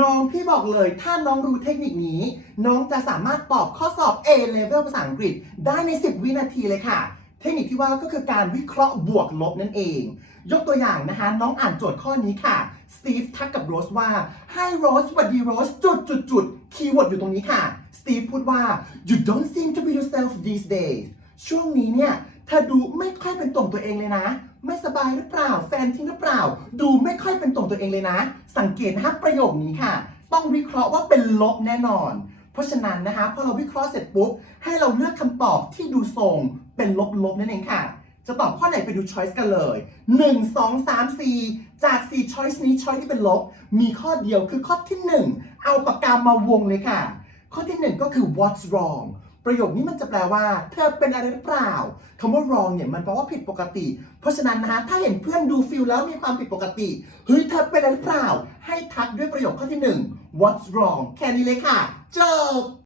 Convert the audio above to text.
น้องพี่บอกเลย ถ้าน้องรู้เทคนิคนี้ น้องจะสามารถตอบข้อสอบ A level ภาษาอังกฤษ ได้ใน 10 วินาทีเลยค่ะ เทคนิคที่ว่าก็คือการวิเคราะห์บวกลบนั่นเอง ยกตัวอย่างนะคะ น้องอ่านโจทย์ข้อนี้ค่ะ สตีฟทักกับโรสว่าให้โรสสวัสดีโรสจุดจุดจุดคีย์เวิร์ดอยู่ตรงนี้ค่ะ สตีฟพูดว่า you don't seem to be yourself these days ช่วงนี้เนี่ย เธอดูไม่ค่อยเป็นตัวของตัวเองเลยนะ ไม่สบายหรือเปล่า แฟนทิ้งหรือเปล่า ดูไม่ค่อยเป็นตัวของตัวเองเลยนะ สังเกตนะคะประโยคนี้ค่ะ ต้องวิเคราะห์ว่าเป็นลบแน่นอน เพราะฉะนั้นนะคะพอเราวิเคราะห์เสร็จปุ๊บให้เราเลือกคำตอบที่ดูทรงเป็นลบๆนั่นเองค่ะ จะตอบข้อไหนไปดู choice กันเลย 1 2 3 4 จาก4 choice นี้ choice ที่เป็นลบ มีข้อเดียวคือข้อที่ 1 เอาปากกามาวงเลยค่ะ ข้อที่ 1 ก็คือ what's wrong ประโยคนี้มันจะแปลว่า เธอเป็นอะไรหรือเปล่าคำว่า wrong เนี่ยมันแปลว่าผิดปกติ เพราะฉะนั้นนะคะถ้าเห็นเพื่อนดูฟิลแล้วมีความผิดปกติเฮ้ยเธอเป็นอะไรหรือเปล่า ให้ทักด้วยประโยคข้อที่ 1 what's wrong แค่นี้เลยค่ะจบ